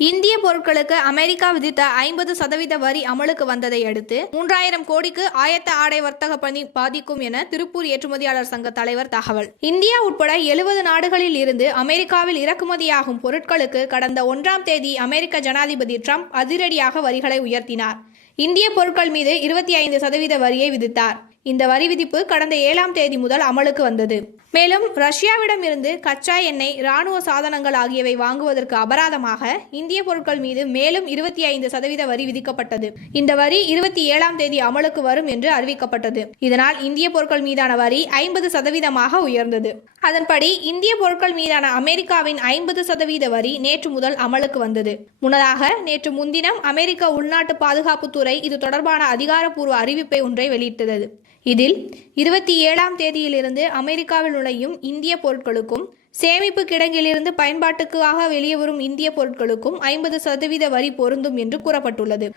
இந்திய பொருட்களுக்கு அமெரிக்கா விதித்த 50% வரி அமலுக்கு வந்ததை அடுத்து 3000 கோடிக்கு ஆயத்த ஆடை வர்த்தக பணி பாதிக்கும் என திருப்பூர் ஏற்றுமதியாளர் சங்க தலைவர் தகவல். இந்தியா உட்பட 70 நாடுகளில் இருந்து அமெரிக்காவில் இறக்குமதியாகும் பொருட்களுக்கு கடந்த 1ஆம் தேதி அமெரிக்க ஜனாதிபதி டிரம்ப் அதிரடியாக வரிகளை உயர்த்தினார். இந்திய பொருட்கள் மீது 25% வரியை விதித்தார். இந்த வரி விதிப்பு கடந்த 7ஆம் தேதி முதல் அமலுக்கு வந்தது. மேலும் ரஷ்யாவிடம் இருந்து கச்சா எண்ணெய், ராணுவ சாதனங்கள் ஆகியவை வாங்குவதற்கு அபராதமாக இந்திய பொருட்கள் மீது மேலும் 25% வரி விதிக்கப்பட்டது. இந்த வரி 27ஆம் தேதி அமலுக்கு வரும் என்று அறிவிக்கப்பட்டது. இதனால் இந்திய பொருட்கள் மீதான வரி 50% உயர்ந்தது. அதன்படி இந்திய பொருட்கள் மீதான அமெரிக்காவின் 50% வரி நேற்று முதல் அமலுக்கு வந்தது. முன்னதாக நேற்று முன்தினம் அமெரிக்க உள்நாட்டு பாதுகாப்புத்துறை இது தொடர்பான அதிகாரப்பூர்வ அறிவிப்பை ஒன்றை வெளியிட்டது. இதில் 27ஆம் தேதியிலிருந்து அமெரிக்காவில் நுழையும் இந்திய பொருட்களுக்கும் சேமிப்பு கிடங்கிலிருந்து பயன்பாட்டுக்காக வெளியே வரும் இந்திய பொருட்களுக்கும் 50% வரி பொருந்தும் என்று கூறப்பட்டுள்ளது.